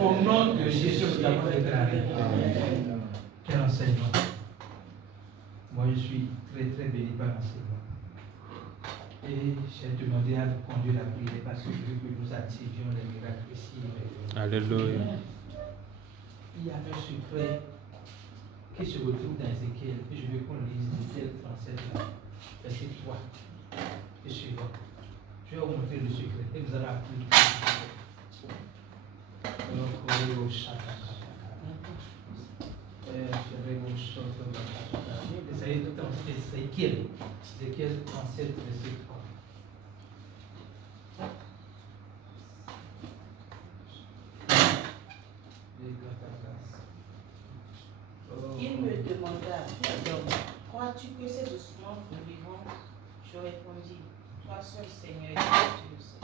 Au nom de Jésus, nous avons déclaré. Quel enseignement. Moi, je suis très très béni par l'enseignement. Et j'ai demandé à nous conduire la prière parce que je veux que nous attivions les miracles ici. Alléluia. Il y a un secret qui se retrouve dans Ézéchiel. Et je veux qu'on lise Ézéchiel 37, verset 3 et suivant. Je vais vous montrer le secret et vous allez apprendre. Ézéchiel 37, verset 3. Il me demanda, crois-tu que ces ossements vivront? Je répondis, toi seul Seigneur, tu le sais.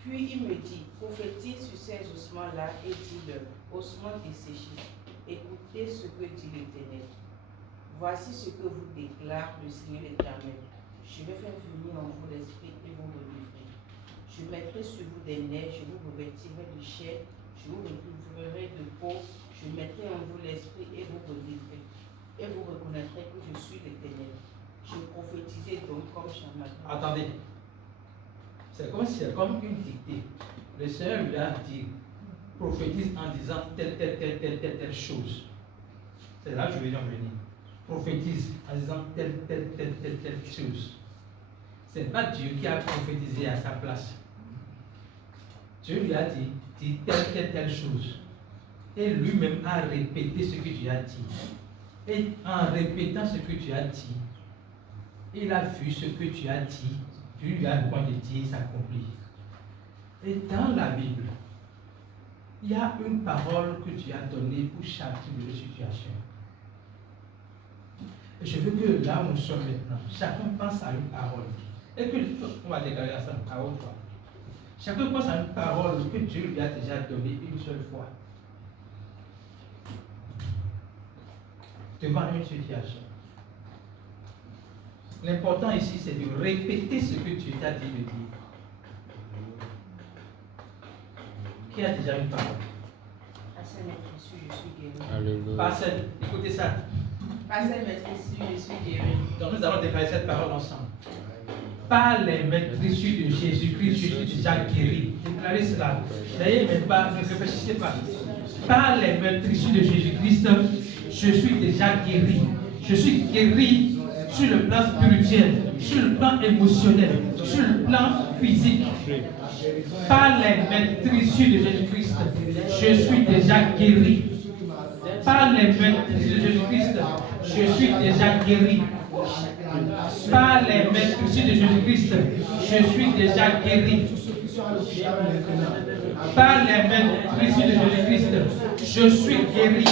Puis il me dit, prophétise sur ces ossements-là et dis-leur, ossements desséchés, écoutez ce que dit l'Éternel. Voici ce que vous déclare le Seigneur l'Éternel. Je vais faire venir en vous l'esprit et vous relivrer. Je mettrai sur vous des nerfs, je vous revêtirai de chair, je vous recouvrirai de peau, je mettrai en vous l'esprit et vous relivrer. Et vous reconnaîtrez que je suis l'Éternel. Je prophétisais donc comme Shammah. Attendez. C'est comme une dictée. Le Seigneur lui a dit, prophétise en disant telle chose. C'est là que je vais en venir. Prophétise en disant telle chose. Ce n'est pas Dieu qui a prophétisé à sa place. Dieu lui a dit telle chose. Et lui-même a répété ce que Dieu a dit. Et en répétant ce que Dieu a dit, il a vu ce que Dieu a dit. Dieu lui a demandé de dire s'accomplir. Et dans la Bible, il y a une parole que Dieu a donnée pour chacune des situations. Et je veux que là où nous sommes maintenant, chacun pense à une parole. Et que, on va déclarer ça à haute voix. Chacun pense à une parole que Dieu lui a déjà donnée une seule fois. Devant une situation. L'important ici, c'est de répéter ce que Dieu t'a dit de dire. Qui a déjà une parole? Je suis guéri. Alléluia. Pas celle, écoutez ça. Pas celle, mais je suis guéri. Donc nous allons déclarer cette parole ensemble. Par les meurtrissures de Jésus-Christ, je suis déjà guéri. Déclarez cela. N'ayez même pas, ne réfléchissez pas. Par les meurtrissures de Jésus-Christ, je suis déjà guéri. Je suis guéri sur le plan spirituel, sur le plan émotionnel, sur le plan physique. Par les meurtrissures de Jésus-Christ, je suis déjà guéri. Par les meurtrissures de Jésus-Christ, je suis déjà guéri. Par les meurtrissures de Jésus-Christ, je suis déjà guéri. Par les meurtrissures de Jésus-Christ, je suis guéri.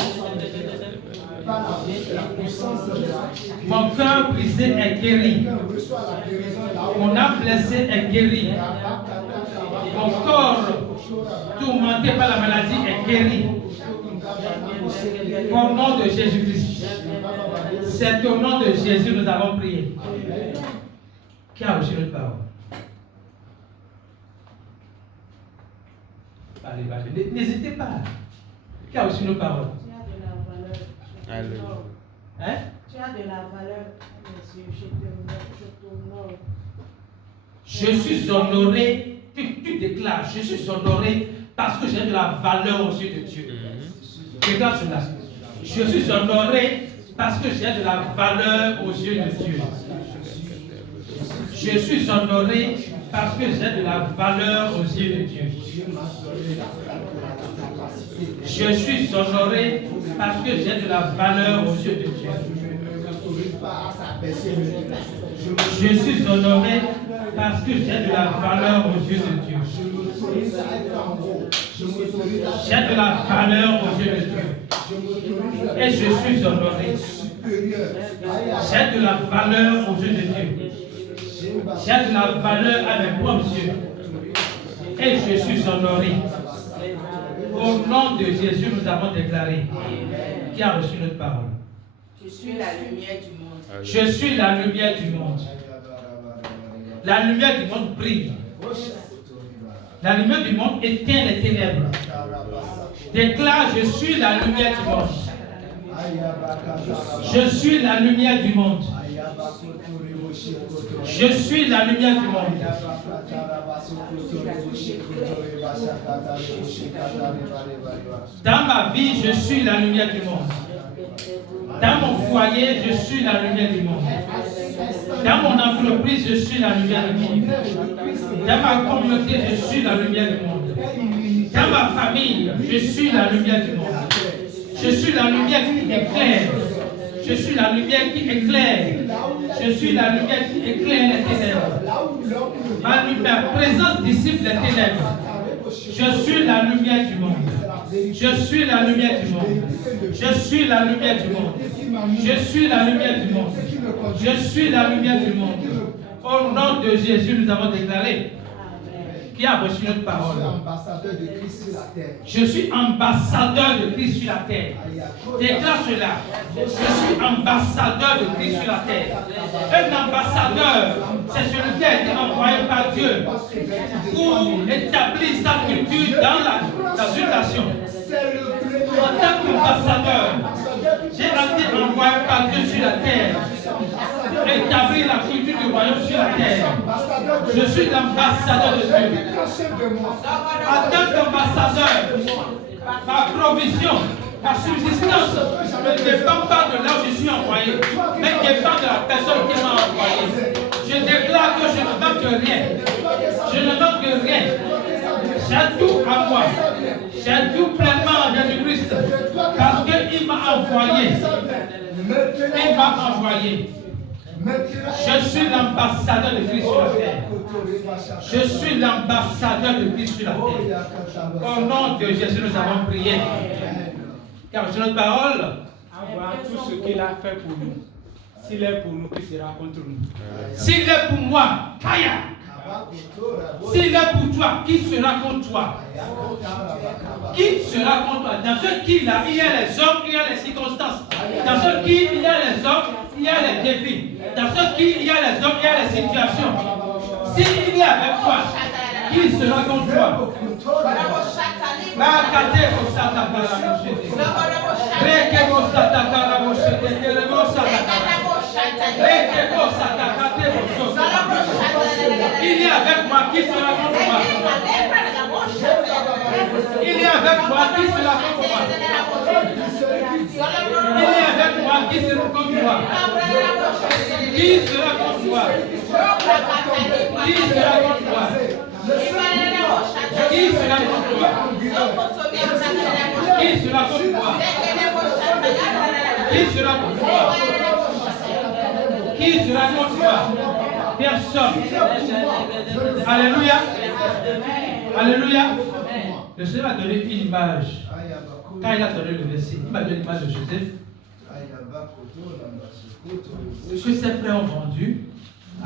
Mon cœur brisé est guéri. Mon âme blessée est guérie. Mon corps tourmenté par la maladie est guéri. Au nom de Jésus-Christ. C'est au nom de Jésus que nous avons prié. Qui a reçu notre parole? Allez, n'hésitez pas. Qui a reçu nos paroles? Tu as de la valeur. Alléluia. Hein? Tu as de la valeur. Je suis honoré. Tu déclares, je suis honoré parce que j'ai de la valeur aux yeux de Dieu. Déclare cela. Je suis honoré parce que j'ai de la valeur aux yeux de Dieu. Je suis honoré parce que j'ai de la valeur aux yeux de Dieu. Je suis honoré parce que j'ai de la valeur aux yeux de Dieu. Je suis honoré parce que j'ai de la valeur aux yeux de Dieu. J'ai de la valeur aux yeux de Dieu. Et je suis honoré. J'ai de la valeur aux yeux de Dieu. J'ai de la valeur à mes propres yeux. Et je suis honoré. Au nom de Jésus, nous avons déclaré. Qui a reçu notre parole? Je suis la lumière du monde. Je suis la lumière du monde. La lumière du monde brille. La lumière du monde éteint les ténèbres. Déclare, je suis la lumière du monde. Je suis la lumière du monde. Je suis la lumière du monde. Dans ma vie, je suis la lumière du monde. Dans mon foyer, je suis la lumière du monde. Dans mon entreprise, je suis la lumière du monde. Dans ma communauté, je suis la lumière du monde. Dans ma famille, je suis la lumière du monde. Je suis la lumière qui éclaire. Je suis la lumière qui éclaire. Je suis la lumière qui éclaire les ténèbres. Ma présence dissipe les ténèbres. Je suis la lumière du monde. Je suis la lumière du monde. Je suis la lumière du monde. Je suis la lumière du monde. Je suis la lumière du monde. Au nom de Jésus, nous avons déclaré. Qui a reçu notre parole? Je suis ambassadeur de Christ sur la terre. Déclare cela. Je suis ambassadeur de Christ sur la terre. Un ambassadeur, c'est celui qui a été envoyé par Dieu pour établir sa culture dans une nation. En tant qu'ambassadeur, j'ai été envoyé par Dieu sur la terre. Établir la culture du royaume sur la terre. Je suis l'ambassadeur de Dieu. En tant qu'ambassadeur, ma provision, ma subsistance ne dépend pas de là où je suis envoyé, mais dépend de la personne qui m'a envoyé. Je déclare que je ne manque de rien. Je ne manque de rien. J'ai tout à moi. J'ai tout pleinement en Jésus-Christ. Parce qu'il m'a envoyé. Il m'a envoyé. Je suis l'ambassadeur de Christ sur la terre. Je suis l'ambassadeur de Christ sur la terre. Au nom de Jésus, nous avons prié. Car c'est notre parole. Avoir tout ce qu'il a fait pour nous. S'il est pour nous, qui sera contre nous? S'il est pour moi, Kaya. S'il est pour toi, qui sera contre toi? Qui sera contre toi? Dans ce qui-là, il y a les hommes, il y a les circonstances. Dans ce qui, il y a les hommes, il y a les défis. Dans ce qui, il y a les hommes, il y a les situations. S'il est avec toi, qui sera contre toi? Il est avec moi, qui sera contre moi? Il est avec moi, qui sera contre moi? Il est avec moi, qui sera contre moi? Qui sera contre moi? Qui sera contre moi? Qui sera contre moi? Qui sera contre moi? Qui sera contre moi? Qui sera contre moi? Personne. Alléluia. Alléluia. Le Seigneur m'a donné une image. Quand il a donné le verset, il m'a donné l'image de Joseph. Ce que ses frères ont vendu,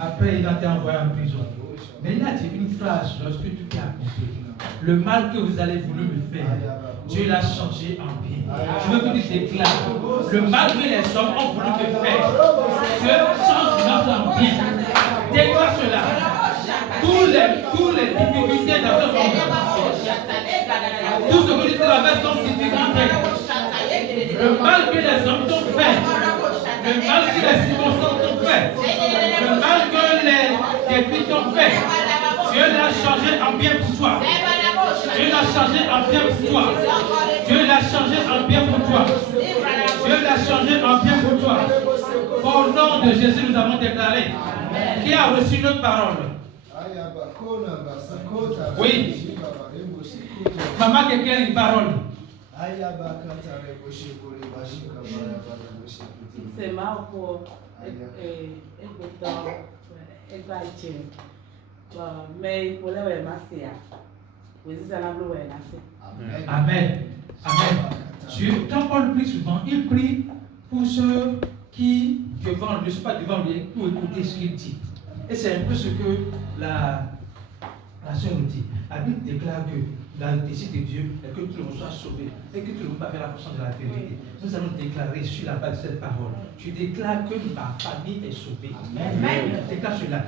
après il a été envoyé en prison. Mais il a dit une phrase lorsque tout est accompli. Le mal que vous allez vouloir me faire, Dieu l'a changé en bien. Je veux que tu déclares. Le mal que les hommes ont voulu te faire, Dieu change en bien. Déclare cela. Toutes les difficultés dans ce monde, tout ce que tu traverses comme difficulté, le mal que les hommes t'ont fait, le mal que les circonstances t'ont fait, le mal que les défis t'ont fait, Dieu l'a changé en bien pour toi. Dieu l'a changé en bien pour toi. Dieu l'a changé en bien pour toi. Dieu l'a changé en bien pour toi. Au nom de Jésus, nous avons déclaré. Qui a reçu notre parole? Oui. Maman, quelqu'un a une parole. C'est marrant pour mais pour les Amen. Amen. Dieu, quand Paul prie souvent, il prie pour ceux qui ne sont pas devant lui pour écouter ce qu'il dit. Et c'est un peu ce que la déclaration nous dit, la Bible déclare que dans le désir de Dieu est que tout le monde soit sauvé et que tout le monde va faire la conscience de la vérité. Nous allons déclarer sur la base de cette parole. Je déclare que ma famille est sauvée. Amen. Déclare cela.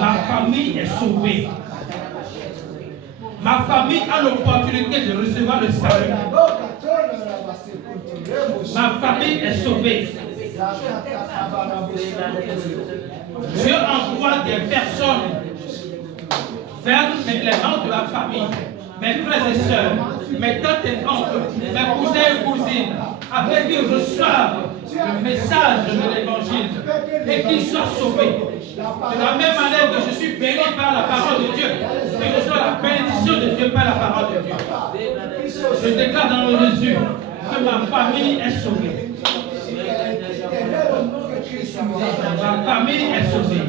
Ma famille est sauvée. Ma famille a l'opportunité de recevoir le salut. Ma famille est sauvée. Dieu envoie des personnes vers les membres de la famille, mes frères et sœurs, mes tantes et oncles, mes cousins et cousines, afin qu'ils reçoivent le message de l'évangile et qu'ils soient sauvés. De la même manière que je suis béni par la parole de Dieu, et que je reçois la bénédiction de Dieu par la parole de Dieu. Je déclare dans le Jésus que ma famille est sauvée. Ma famille est sauvée.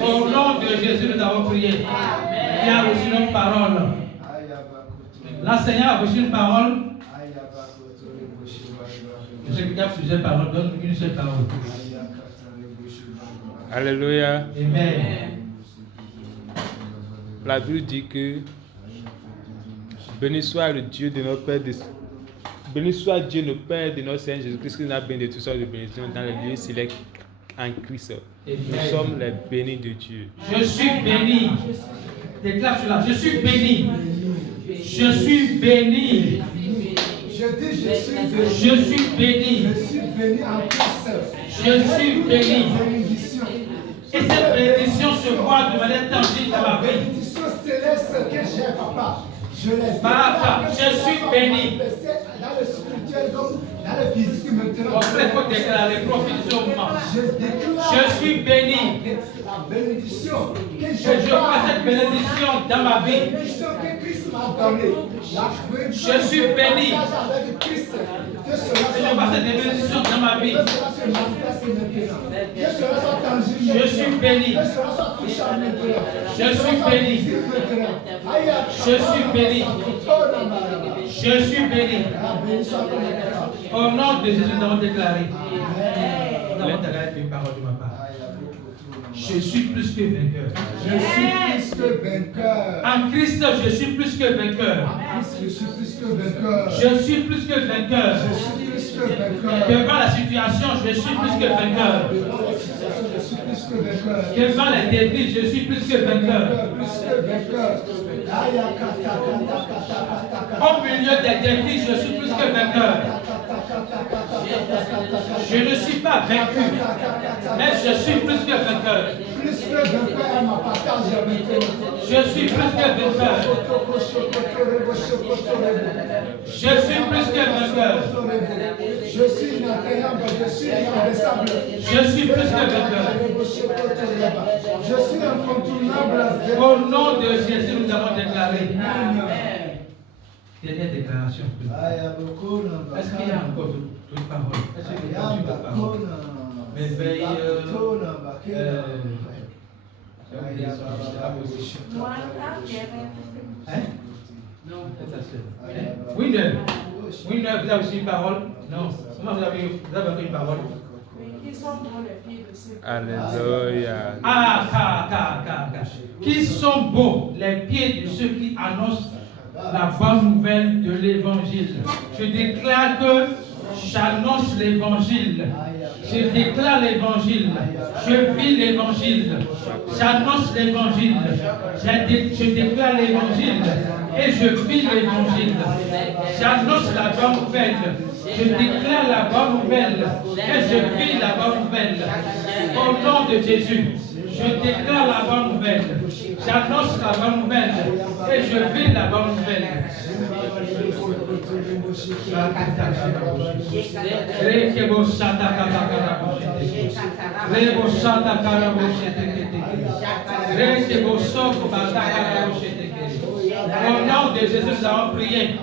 Au nom de Jésus, nous avons prié. Qui a reçu notre parole? L'enseignant a reçu une parole. Je sais qu'il y a plusieurs paroles, donne une seule parole. Alléluia. Amen. La Bible dit que béni soit le Dieu de notre Père, béni soit Dieu, le Père de notre Seigneur Jésus-Christ, qui nous a béni de toutes sortes de bénédictions dans les lieux célestes en Christ. Nous sommes les bénis de Dieu. Je suis béni. Déclare cela. Je suis béni. Je suis béni. Je dis, je suis béni. Je suis béni. Je suis béni en Christ. Je suis béni. Bénédiction. Et cette bénédiction se voit de manière tangible dans ma vie. Bénédiction céleste que j'ai, papa. Je l'ai. Papa, je suis béni. Dans le spirituel comme dans le physique maintenant. Mon frère, il faut déclarer, profite du moment. Je déclare. Je suis béni. La bénédiction que Que je vois cette bénédiction dans ma La vie. bénédiction que Christ m'a donnée. Je suis béni. Avec Christ. Que Que je vois cette bénédiction dans ma vie. cela se manifeste maintenant. Que cela soit tangible. Je suis béni. Que cela soit touchant maintenant. Je suis béni. Je suis béni. Je suis béni. Au nom de Jésus, nous avons déclaré. Nous avons déclaré une parole de ma part. Je suis plus que vainqueur. Je suis plus que vainqueur. En Christ, je suis plus que vainqueur. Je suis plus que vainqueur. Je suis plus que vainqueur. Je suis plus que vainqueur. Devant la situation, je suis plus que vainqueur. Devant la situation, je suis plus que vainqueur. Devant les défis, je suis plus que vainqueur. Plus que vainqueur. Au milieu des défis, je suis plus que vainqueur. Je ne suis pas vaincu, mais je suis plus que vainqueur. Plus que vainqueur, ma partage avec Je suis plus que vainqueur. Je suis plus que vainqueur. Je suis inatteignable, je suis inabaissable. Je suis plus que vainqueur. Je suis incontournable. Au nom de Jésus, nous avons déclaré. Dernière déclaration. Est-ce qu'il y a encore d'autres paroles? Est-ce qu'il y a encore d'autres paroles? Merveille. Hein? Non, c'est ça. Winner, vous avez aussi une parole? Non. Comment vous avez une parole? Alléluia. Qui sont beaux les pieds de ceux qui annoncent la bonne nouvelle de l'évangile. Je déclare que j'annonce l'évangile. Je déclare l'évangile. Je vis l'évangile. J'annonce l'évangile. Je déclare l'évangile. Et je vis l'évangile. J'annonce la bonne nouvelle. Je déclare la bonne nouvelle. Et je vis la bonne nouvelle. Au nom de Jésus, je déclare la bonne nouvelle. J'annonce la bonne nouvelle. Et je vis la bonne nouvelle. Au nom de Jésus, nous avons prié.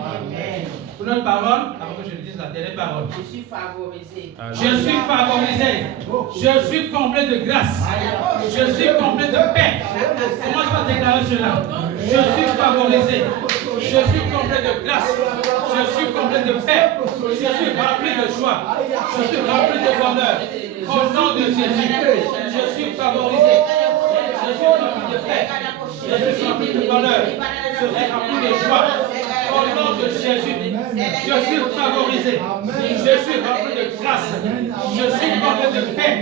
Pour notre parole, avant que je le dise la dernière parole. Je suis favorisé. Je suis favorisé. Je suis comblé de grâce. Je suis comblé de paix. Commence par déclarer cela. Je suis favorisé. Je suis comblé de grâce. Je suis comblé de paix. Je suis rempli de joie. Je suis rempli de bonheur. Au nom de Jésus, je suis favorisé. Je suis rempli de paix. Je suis rempli de bonheur. Je suis rempli de joie. Au nom de Jésus, je suis favorisé. Je suis rempli de grâce. Je suis comblé de paix.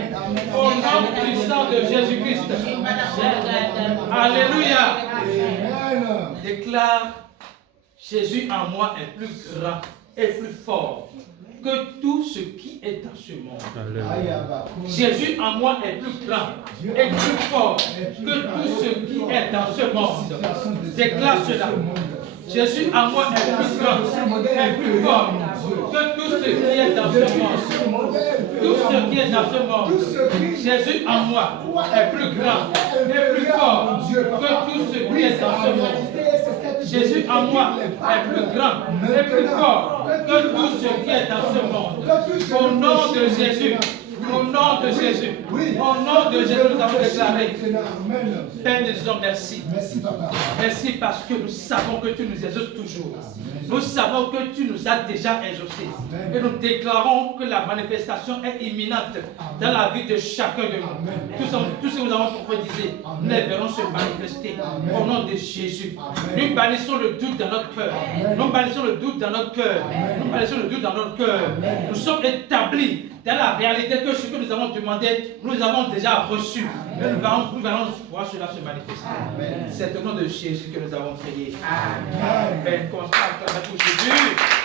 Au nom puissant de Jésus-Christ. Alléluia. Déclare, Jésus en moi est plus grand et plus fort que tout ce qui est dans ce monde. Jésus en moi est plus grand et plus fort que tout ce qui est dans ce monde. Déclare cela. Jésus en moi est plus grand et plus fort que tout ce qui est dans ce monde. Tout ce qui est dans ce monde. Jésus en moi est plus grand et plus fort que tout ce qui est dans ce monde. Jésus en moi est plus grand et plus fort que tout ce qui est dans ce monde. Au nom de Jésus. Au nom de Jésus. Au nom de Jésus, nous avons déclaré. Père des hommes, merci. Merci, papa. Merci parce que nous savons que tu nous exauces toujours. Nous savons que tu nous as déjà exaucés. Et nous déclarons que la manifestation est imminente dans la vie de chacun de nous. Tout ce que nous avons prophétisé, nous les verrons se manifester au nom de Jésus. Nous bannissons le doute dans notre cœur. Nous bannissons le doute dans notre cœur. Nous bannissons le doute dans notre cœur. Nous sommes établis dans la réalité que ce que nous avons demandé, nous avons déjà reçu. Et nous allons voir cela se manifester. C'est au nom de Jésus que nous avons prié. Amen. Commençons à acclamer pour Jésus.